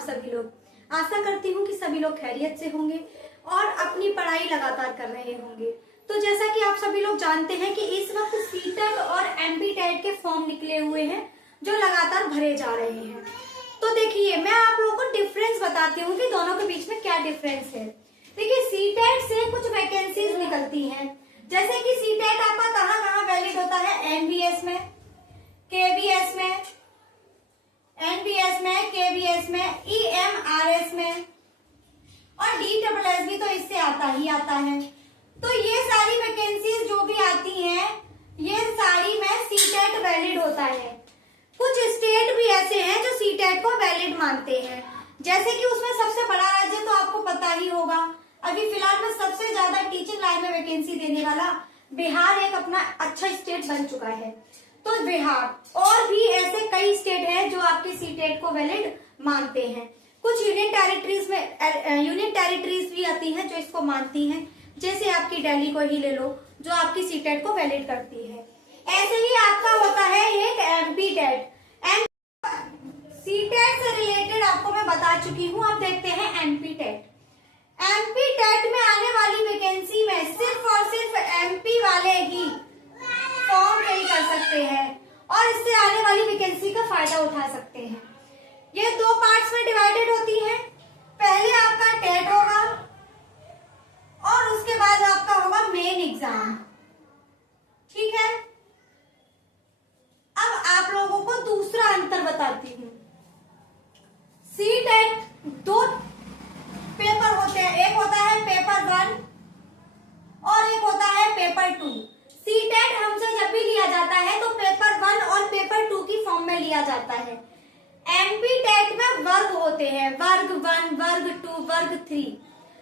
आप सभी लोग? आशा करती हूँ कि सभी लोग खैरियत से होंगे और अपनी पढ़ाई लगातार कर रहे होंगे। तो जैसा कि आप सभी लोग जानते हैं कि इस वक्त सीटेट और एमपीटेट के फॉर्म निकले हुए हैं जो लगातार भरे जा रहे हैं। तो देखिए, मैं आप लोगों को डिफरेंस बताती हूँ कि दोनों के बीच में क्या डिफरेंस है। देखिए, सीटेट से कुछ वैकेंसीज निकलती हैं, जैसे कि सीटेट आपका कहाँ कहाँ वैलिड होता है? एमबीएस में, केबीएस में, एनबीएस में, केबीएस में, ईएमआरएस में और डीडब्ल्यूएस भी तो इससे आता है। तो ये सारी वैकेंसीज जो भी आती हैं, ये सारी में सीटेट वैलिड होता है। कुछ स्टेट भी ऐसे हैं जो सीटेट को वैलिड मानते हैं, जैसे कि उसमें सबसे बड़ा राज्य तो आपको पता ही होगा। अभी फिलहाल में सबसे ज्यादा टीचिंग लाइन में वैकेंसी देने वाला बिहार एक अपना अच्छा स्टेट बन चुका है। तो बिहार और भी ऐसे कई स्टेट हैं जो आपके सीटेट को वैलिड मानते हैं। कुछ यूनियन टेरिटरीज भी आती हैं जो इसको मानती हैं, जैसे आपकी दिल्ली को ही ले लो जो आपकी सीटेट को वैलिड करती है। ऐसे ही आपका होता है एक एमपीटेट। सीटेट से रिलेटेड आपको मैं बता चुकी हूँ। अब देखते हैं एमपीटेट। एमपीटेट में आने वाली वैकेंसी में सिर्फ और सिर्फ एमपी वाले ही फॉर्म फिल कर सकते हैं और इससे आने वाली वैकेंसी का फायदा उठा सकते हैं। ये दो पार्ट्स में डिवाइडेड होती है। पहले आपका टेट होगा और उसके बाद आपका होगा मेन एग्जाम। ठीक है, अब आप लोगों को दूसरा अंतर बताती हूँ। सीटेट दो पेपर होते हैं, एक होता है पेपर 1 और एक होता है पेपर 2। सीटेट हमसे जब भी लिया जाता है तो पेपर 1 और पेपर 2 की फॉर्म में लिया जाता है। एमपीटेट में वर्ग होते हैं, वर्ग 1, वर्ग 2, वर्ग 3।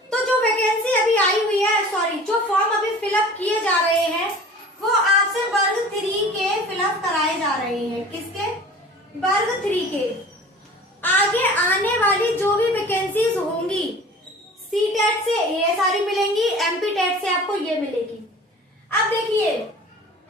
तो जो वैकेंसी अभी आई हुई है, जो फॉर्म अभी फिलअप किए जा रहे हैं वो आपसे वर्ग 3 के फिलअप कराए जा रहे हैं। किसके? वर्ग 3 के। आगे आने वाली जो भी वैकेंसीज होंगी सीटेट से ये सारी मिलेंगी, एमपीटेट से आपको ये मिलेगी। अब देखिए,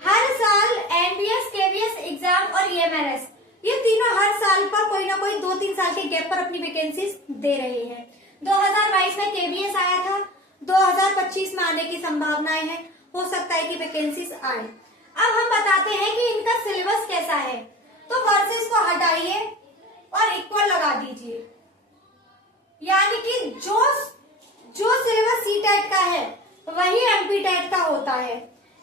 हर साल एनबीएस, केबीएस एग्जाम और ईएमआरएस ये तीनों हर साल पर कोई ना कोई 2-3 साल के गैप पर अपनी वैकेंसीज दे रहे हैं। 2022 में केबीएस आया था, 2025 में आने की संभावनाएं हैं, हो सकता है कि वैकेंसीज आए। अब हम बताते हैं कि इनका सिलेबस कैसा है। तो वर्सेस को हटाइए और इक्वल लगा दीजिए, यानी कि जो सिलेबस सीटेट का है वही एमपीटेट का होता है।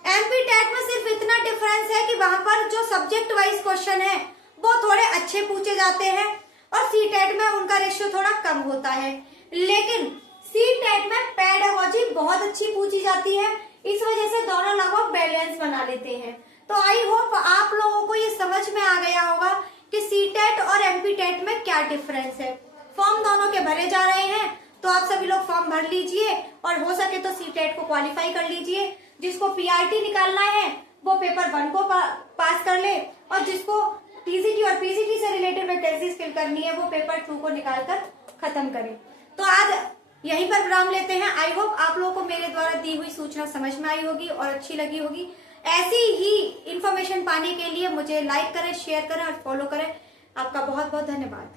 एमपीटेट में सिर्फ इतना डिफरेंस है कि वहां पर जो सब्जेक्ट वाइज क्वेश्चन है वो थोड़े अच्छे पूछे जाते हैं और सीटेट में उनका रेशियो थोड़ा कम होता है। लेकिन सीटेट में पेडागोजी बहुत अच्छी पूछी जाती है, इस वजह से दोनों लगभग बैलेंस बना लेते हैं। तो आई होप आप लोगों को ये समझ में आ गया होगा कि सीटेट और एमपीटेट में क्या डिफरेंस है। फॉर्म दोनों के भरे जा रहे हैं, तो आप सभी लोग फॉर्म भर लीजिए और हो सके तो सीटेट को क्वालिफाई कर लीजिए। जिसको पीआरटी निकालना है वो पेपर 1 को पास कर ले और जिसको टीजीटी और पीजीटी से रिलेटेड वैकेंसीज फिल करनी है वो पेपर 2 को निकालकर खत्म करें। तो आज यहीं पर विराम लेते हैं। आई होप आप लोगों को मेरे द्वारा दी हुई सूचना समझ में आई होगी और अच्छी लगी होगी। ऐसी ही इंफॉर्मेशन पाने के लिए मुझे लाइक करें, शेयर करें और फॉलो करें। आपका बहुत बहुत धन्यवाद।